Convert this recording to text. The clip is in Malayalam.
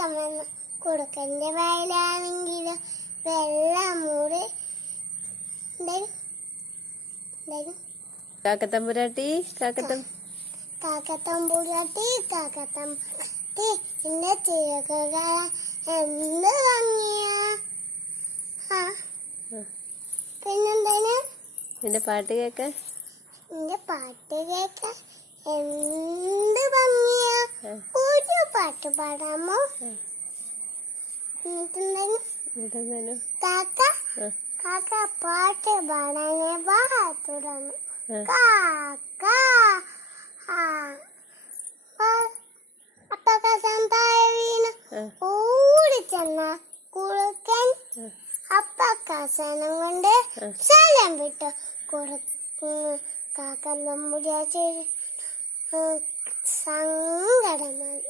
കുറുക്കൻ വന്നു. കുറുക്കന്റെ വയലാണെങ്കിലോ വെള്ളം മൂട്. കാക്കത്തമ്പുരാട്ടി കാക്കത്തമ്പുരാട്ടി എന്റെ ചിറകുകൾ എന്ത് ഭംഗിയാ. പിന്നെന്താണ് നിന്റെ പാട്ട് കേക്കാൻ? എന്റെ പാട്ട് കേക്കാൻ എന്ത് ഭംഗിയാ. ഒരു പാട്ട് പാടാമോ? കാക്ക പാട്ട് പാടാനേ പാടുന്നു. അപ്പൊ കസന്തായ വീണ് ഓടിച്ചെന്ന കുറുക്കൻ അപ്പ കസനം കൊണ്ട് സ്ഥലം വിട്ടു. കാക്ക നമ്മുടെ സങ്കടമായി.